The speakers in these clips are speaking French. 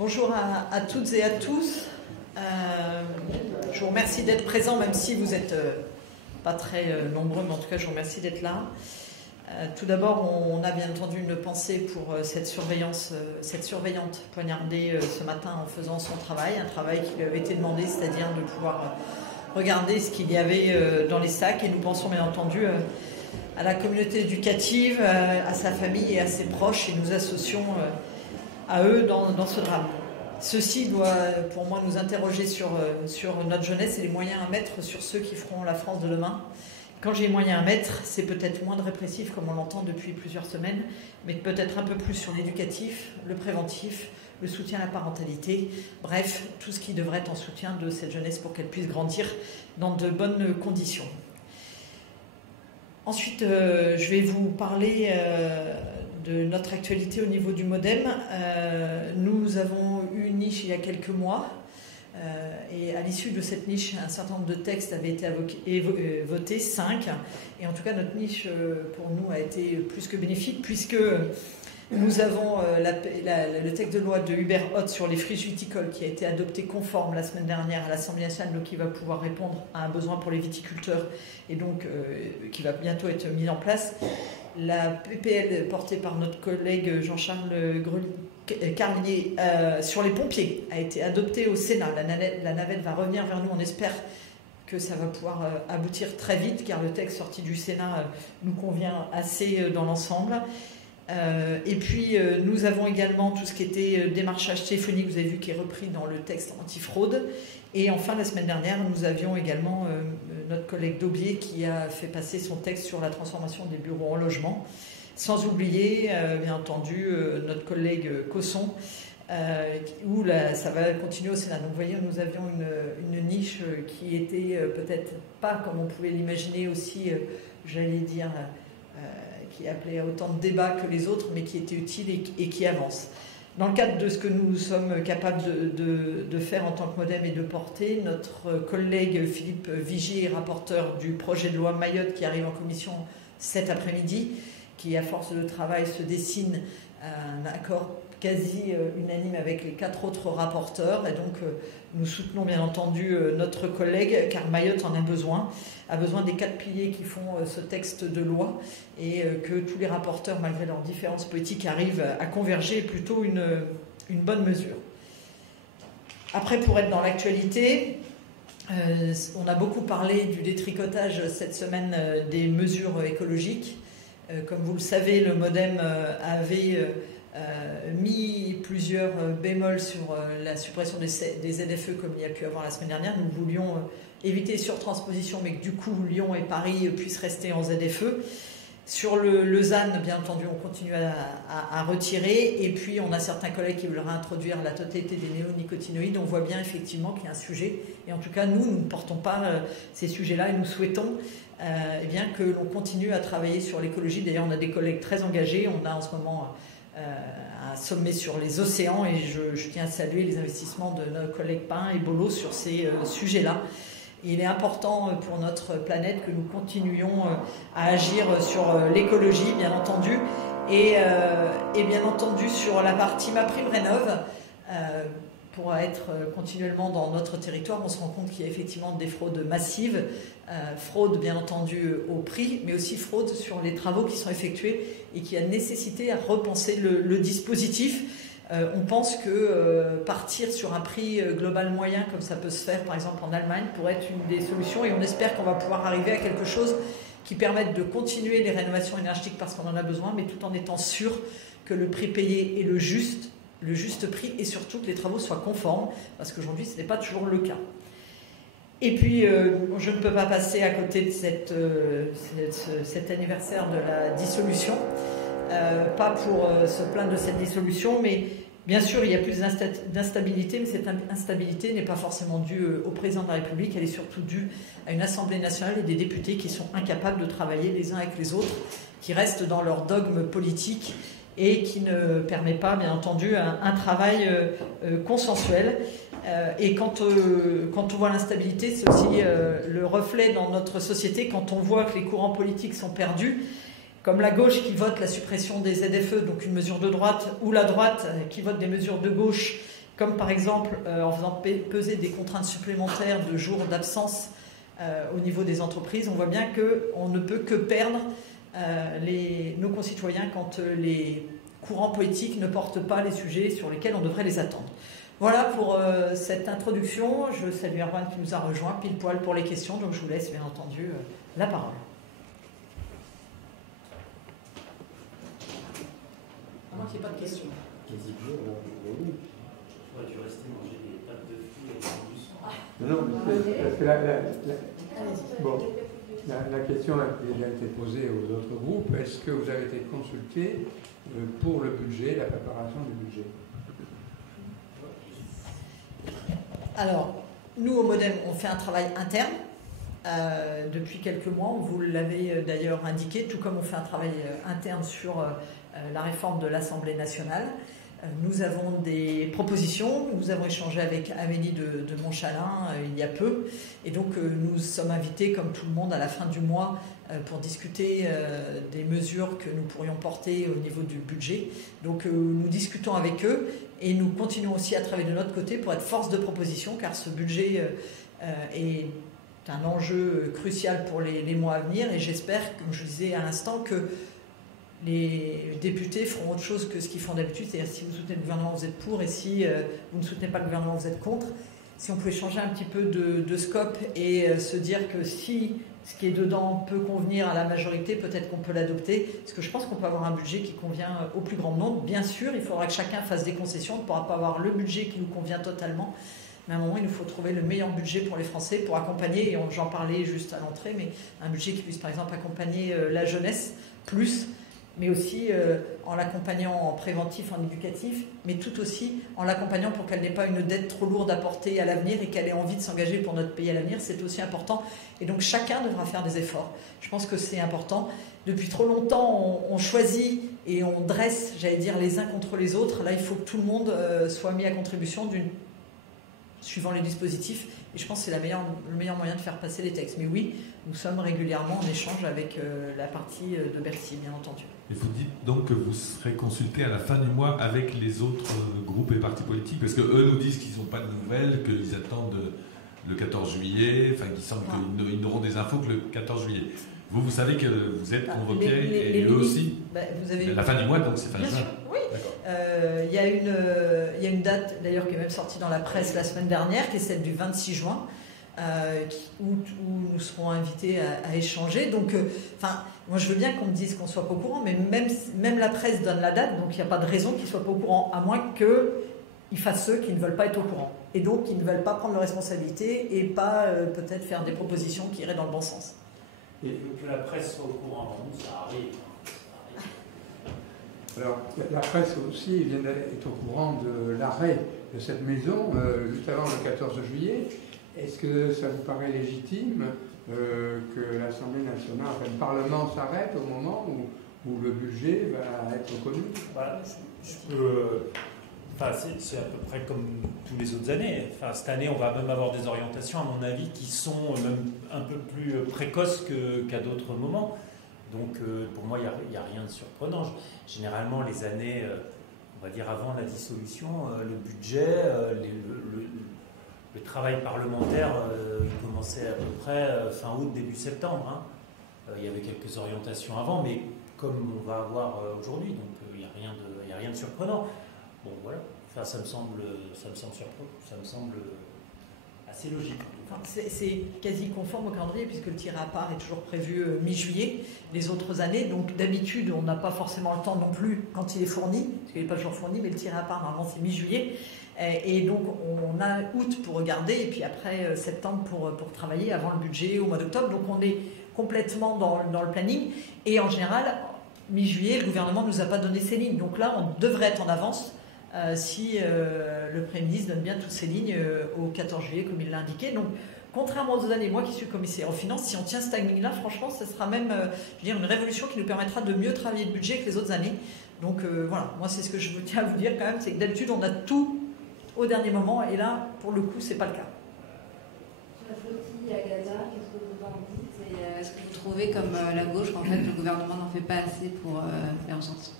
Bonjour à toutes et à tous. Je vous remercie d'être présents, même si vous n'êtes pas très nombreux, mais en tout cas, je vous remercie d'être là. Tout d'abord, on a bien entendu une pensée pour cette surveillante poignardée ce matin en faisant son travail, un travail qui lui avait été demandé, c'est-à-dire de pouvoir regarder ce qu'il y avait dans les sacs. Et nous pensons bien entendu à la communauté éducative, à sa famille et à ses proches, et nous associons à eux dans ce drame. Ceci doit, pour moi, nous interroger sur notre jeunesse et les moyens à mettre sur ceux qui feront la France de demain. Quand j'ai les moyens à mettre, c'est peut-être moins de répressif, comme on l'entend depuis plusieurs semaines, mais peut-être un peu plus sur l'éducatif, le préventif, le soutien à la parentalité, bref, tout ce qui devrait être en soutien de cette jeunesse pour qu'elle puisse grandir dans de bonnes conditions. Ensuite, je vais vous parler de notre actualité au niveau du MODEM. Nous avons eu une niche il y a quelques mois et à l'issue de cette niche, un certain nombre de textes avaient été votés, 5. Et en tout cas, notre niche pour nous a été plus que bénéfique puisque nous avons le texte de loi de Hubert Ott sur les friches viticoles qui a été adopté conforme la semaine dernière à l'Assemblée nationale, donc qui va pouvoir répondre à un besoin pour les viticulteurs et donc qui va bientôt être mis en place. La PPL portée par notre collègue Jean-Charles Carlier sur les pompiers a été adoptée au Sénat. La navette va revenir vers nous, on espère que ça va pouvoir aboutir très vite car le texte sorti du Sénat nous convient assez dans l'ensemble. Et puis nous avons également tout ce qui était démarchage téléphonique, vous avez vu, qui est repris dans le texte antifraude. Et enfin, la semaine dernière, nous avions également notre collègue Daubier qui a fait passer son texte sur la transformation des bureaux en logement. Sans oublier, bien entendu, notre collègue Cosson, où ça va continuer au Sénat. Donc vous voyez, nous avions une niche qui était peut-être pas, comme on pouvait l'imaginer aussi, j'allais dire, qui appelait à autant de débats que les autres, mais qui était utile et qui avance. Dans le cadre de ce que nous sommes capables de faire en tant que MODEM et de porter, notre collègue Philippe Vigier, rapporteur du projet de loi Mayotte qui arrive en commission cet après-midi, qui à force de travail se dessine un accord quasi unanime avec les 4 autres rapporteurs. Et donc nous soutenons bien entendu notre collègue car Mayotte en a besoin des 4 piliers qui font ce texte de loi et que tous les rapporteurs, malgré leurs différences politiques, arrivent à converger est plutôt une bonne mesure. Après, pour être dans l'actualité, on a beaucoup parlé du détricotage cette semaine des mesures écologiques. Comme vous le savez, le MODEM avait mis plusieurs bémols sur la suppression des ZFE comme il y a pu avoir la semaine dernière. Nous voulions éviter surtransposition, mais que du coup Lyon et Paris puissent rester en ZFE. Sur le ZAN, bien entendu, on continue à retirer. Et puis, on a certains collègues qui veulent réintroduire la totalité des néonicotinoïdes. On voit bien effectivement qu'il y a un sujet. Et en tout cas, nous ne portons pas ces sujets-là et nous souhaitons eh bien, que l'on continue à travailler sur l'écologie. D'ailleurs, on a des collègues très engagés. On a en ce moment un sommet sur les océans et je tiens à saluer les investissements de nos collègues Pain et Bolo sur ces sujets-là. Il est important pour notre planète que nous continuions à agir sur l'écologie, bien entendu, et bien entendu sur la partie MaPrimeRénov'. Pour être continuellement dans notre territoire, on se rend compte qu'il y a effectivement des fraudes massives, fraude bien entendu au prix, mais aussi fraude sur les travaux qui sont effectués et qui a nécessité à repenser le dispositif. On pense que partir sur un prix global moyen, comme ça peut se faire par exemple en Allemagne, pourrait être une des solutions et on espère qu'on va pouvoir arriver à quelque chose qui permette de continuer les rénovations énergétiques parce qu'on en a besoin, mais tout en étant sûr que le prix payé est le juste prix et surtout que les travaux soient conformes parce qu'aujourd'hui ce n'est pas toujours le cas. Et puis je ne peux pas passer à côté de cet anniversaire de la dissolution. Pas pour se plaindre de cette dissolution, mais bien sûr, il y a plus d'instabilité, mais cette instabilité n'est pas forcément due au président de la République, elle est surtout due à une Assemblée nationale et des députés qui sont incapables de travailler les uns avec les autres, qui restent dans leur dogme politique et qui ne permet pas, bien entendu, un travail consensuel. Et quand on voit l'instabilité, c'est aussi le reflet dans notre société, quand on voit que les courants politiques sont perdus, comme la gauche qui vote la suppression des ZFE, donc une mesure de droite, ou la droite qui vote des mesures de gauche, comme par exemple en faisant peser des contraintes supplémentaires de jours d'absence au niveau des entreprises, on voit bien qu'on ne peut que perdre nos concitoyens quand les courants politiques ne portent pas les sujets sur lesquels on devrait les attendre. Voilà pour cette introduction. Je salue Erwan qui nous a rejoint pile poil pour les questions, donc je vous laisse bien entendu la parole. À moins qu'il n'y ait pas de questions. Tu restais manger des pâtes de fruits avec du sang. Non, parce que la question a déjà été posée aux autres groupes. Est-ce que vous avez été consulté pour le budget, la préparation du budget? Alors, nous au MODEM, on fait un travail interne depuis quelques mois. Vous l'avez d'ailleurs indiqué, tout comme on fait un travail interne sur la réforme de l'Assemblée nationale. Nous avons des propositions, nous avons échangé avec Amélie de Montchalin il y a peu, et donc nous sommes invités, comme tout le monde, à la fin du mois pour discuter des mesures que nous pourrions porter au niveau du budget. Donc nous discutons avec eux, et nous continuons aussi à travailler de notre côté pour être force de proposition, car ce budget est un enjeu crucial pour les mois à venir, et j'espère, comme je le disais à l'instant, que les députés feront autre chose que ce qu'ils font d'habitude, c'est-à-dire si vous soutenez le gouvernement, vous êtes pour, et si vous ne soutenez pas le gouvernement, vous êtes contre. Si on pouvait changer un petit peu de scope et se dire que si ce qui est dedans peut convenir à la majorité, peut-être qu'on peut l'adopter, parce que je pense qu'on peut avoir un budget qui convient au plus grand nombre. Bien sûr, il faudra que chacun fasse des concessions, on ne pourra pas avoir le budget qui nous convient totalement, mais à un moment, il nous faut trouver le meilleur budget pour les Français, pour accompagner, et j'en parlais juste à l'entrée, mais un budget qui puisse par exemple accompagner la jeunesse plus, mais aussi en l'accompagnant en préventif, en éducatif, mais tout aussi en l'accompagnant pour qu'elle n'ait pas une dette trop lourde à porter à l'avenir et qu'elle ait envie de s'engager pour notre pays à l'avenir. C'est aussi important. Et donc chacun devra faire des efforts. Je pense que c'est important. Depuis trop longtemps, on choisit et on dresse, j'allais dire, les uns contre les autres. Là, il faut que tout le monde soit mis à contribution suivant les dispositifs. Et je pense que c'est le meilleur moyen de faire passer les textes. Mais oui, nous sommes régulièrement en échange avec la partie de Bercy, bien entendu. Et vous dites donc que vous serez consulté à la fin du mois avec les autres groupes et partis politiques, parce qu'eux nous disent qu'ils n'ont pas de nouvelles, qu'ils attendent le 14 juillet, enfin qu'ils semblent qu'ils n'auront des infos que le 14 juillet. Vous savez que vous êtes convoqués, et eux aussi. Vous avez... La fin du mois, donc c'est fin juin. Bien sûr, oui. Il y a une date d'ailleurs qui est même sortie dans la presse la semaine dernière, qui est celle du 26 juin, où nous serons invités à échanger. Donc, moi je veux bien qu'on me dise qu'on ne soit pas au courant, mais même la presse donne la date, donc il n'y a pas de raison qu'ils ne soient pas au courant, à moins qu'ils fassent ceux qui ne veulent pas être au courant. Et donc qui ne veulent pas prendre leurs responsabilités et pas peut-être faire des propositions qui iraient dans le bon sens. Et que la presse soit au courant avant nous, ça arrive. Alors, la presse aussi est au courant de l'arrêt de cette maison juste avant le 14 juillet. Est-ce que ça vous paraît légitime que l'Assemblée nationale, enfin, le Parlement s'arrête au moment où le budget va être connu? C'est à peu près comme tous les autres années. Enfin, cette année, on va même avoir des orientations, à mon avis, qui sont même un peu plus précoces qu'à d'autres moments. Donc, pour moi, il n'y a rien de surprenant. Généralement, les années, on va dire avant la dissolution, le budget, le travail parlementaire, il commençait à peu près fin août, début septembre. Il y avait quelques orientations avant, mais comme on va avoir aujourd'hui, donc il n'y a rien de surprenant. Bon, voilà. Enfin, ça me semble assez logique. C'est quasi conforme au calendrier, puisque le tir à part est toujours prévu mi-juillet les autres années. Donc d'habitude, on n'a pas forcément le temps non plus quand il est fourni, parce qu'il n'est pas toujours fourni, mais le tir à part, normalement, c'est mi-juillet. Et donc on a août pour regarder, et puis après septembre pour travailler avant le budget au mois d'octobre. Donc on est complètement dans le planning. Et en général, mi-juillet, le gouvernement ne nous a pas donné ses lignes. Donc là, on devrait être en avance si le Premier ministre donne bien toutes ces lignes au 14 juillet, comme il l'a indiqué. Donc, contrairement aux autres années, moi qui suis commissaire aux finances, si on tient ce timing-là, franchement, ce sera même une révolution qui nous permettra de mieux travailler le budget que les autres années. Donc voilà, moi c'est ce que je tiens à vous dire quand même, c'est que d'habitude on a tout au dernier moment, et là, pour le coup, c'est pas le cas. Sur la flottille à Gaza, qu'est-ce que vous en dites? Et est-ce que vous trouvez, comme la gauche, qu'en fait le gouvernement n'en fait pas assez pour faire en sorte?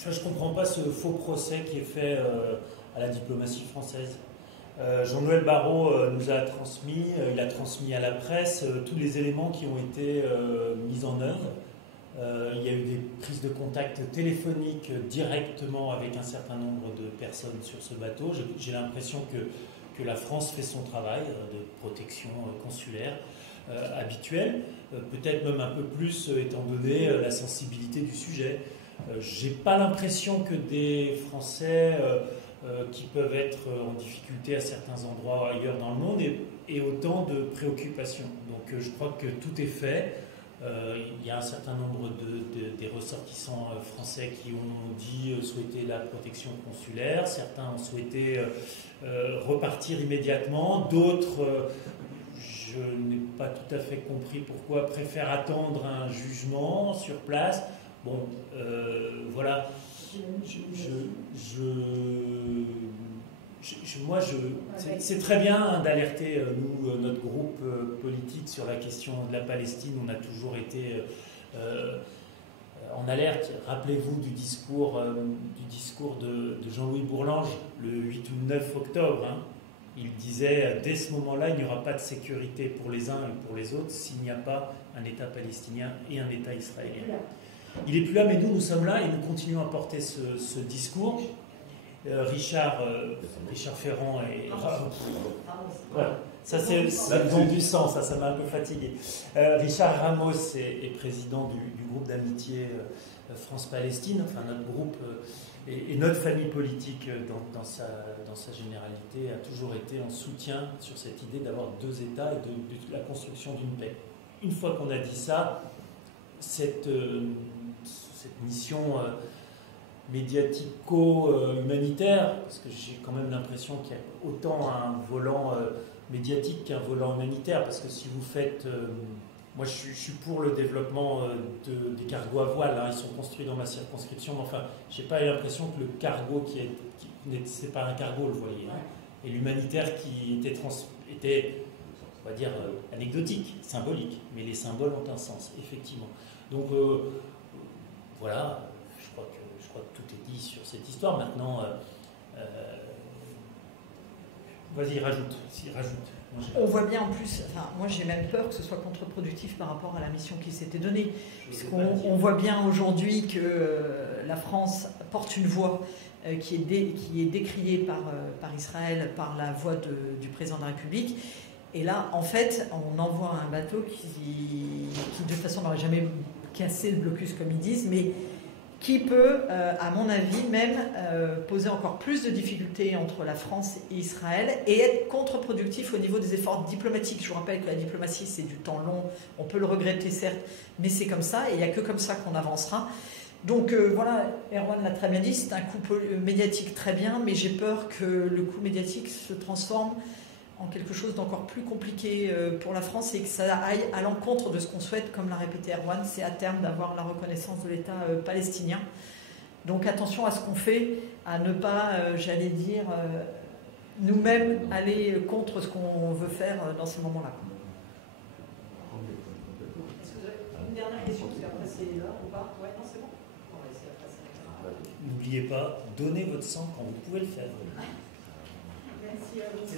Je ne comprends pas ce faux procès qui est fait à la diplomatie française. Jean-Noël Barrot nous a transmis, il a transmis à la presse tous les éléments qui ont été mis en œuvre. Il y a eu des prises de contact téléphoniques directement avec un certain nombre de personnes sur ce bateau. J'ai l'impression que la France fait son travail de protection consulaire habituel, peut-être même un peu plus étant donné la sensibilité du sujet. J'ai pas l'impression que des Français qui peuvent être en difficulté à certains endroits ailleurs dans le monde aient autant de préoccupations. Donc je crois que tout est fait. Il y a un certain nombre des ressortissants français qui ont dit souhaiter la protection consulaire. Certains ont souhaité repartir immédiatement. D'autres, je n'ai pas tout à fait compris pourquoi, préfèrent attendre un jugement sur place. Bon, voilà. C'est très bien d'alerter, nous, notre groupe politique, sur la question de la Palestine. On a toujours été en alerte. Rappelez-vous du discours de Jean-Louis Bourlanges, le 8 ou 9 octobre. Hein. Il disait, dès ce moment-là, il n'y aura pas de sécurité pour les uns et pour les autres s'il n'y a pas un État palestinien et un État israélien. Il n'est plus là, mais nous sommes là et nous continuons à porter ce discours. Richard Ferrand et... Voilà. Ça, c'est le don du sang, ça m'a un peu fatigué. Richard Ramos est président du groupe d'amitié France-Palestine, enfin notre groupe et notre famille politique dans sa généralité a toujours été en soutien sur cette idée d'avoir deux États et de la construction d'une paix. Une fois qu'on a dit ça, cette mission médiatico-humanitaire, parce que j'ai quand même l'impression qu'il y a autant un volant médiatique qu'un volant humanitaire, parce que si vous faites... moi, je suis pour le développement des cargos à voile, hein, ils sont construits dans ma circonscription, mais enfin, je n'ai pas l'impression que le cargo c'est pas un cargo, le voilier, hein, et l'humanitaire qui était on va dire, anecdotique, symbolique, mais les symboles ont un sens, effectivement. Donc, voilà, je crois que tout est dit sur cette histoire. Maintenant, vas-y, rajoute. On voit bien en plus, enfin, moi j'ai même peur que ce soit contre-productif par rapport à la mission qui s'était donnée, puisqu'on voit bien aujourd'hui que la France porte une voix qui est décriée par Israël, par la voix du président de la République. Et là, en fait, on envoie un bateau qui de toute façon n'aurait jamais cassé le blocus comme ils disent, mais qui peut, à mon avis, même poser encore plus de difficultés entre la France et Israël et être contre-productif au niveau des efforts diplomatiques. Je vous rappelle que la diplomatie, c'est du temps long, on peut le regretter certes, mais c'est comme ça, et il n'y a que comme ça qu'on avancera. Donc voilà, Erwan l'a très bien dit, c'est un coup médiatique très bien, mais j'ai peur que le coup médiatique se transforme en quelque chose d'encore plus compliqué pour la France et que ça aille à l'encontre de ce qu'on souhaite, comme l'a répété Erwan, c'est à terme d'avoir la reconnaissance de l'État palestinien. Donc attention à ce qu'on fait, à ne pas, j'allais dire, nous-mêmes aller contre ce qu'on veut faire dans ces moments-là. Est-ce que vous avez une dernière question, parce qu'après c'est là ou pas? Ouais, non, c'est bon. On va essayer après. N'oubliez pas, donnez votre sang quand vous pouvez le faire. Merci à vous.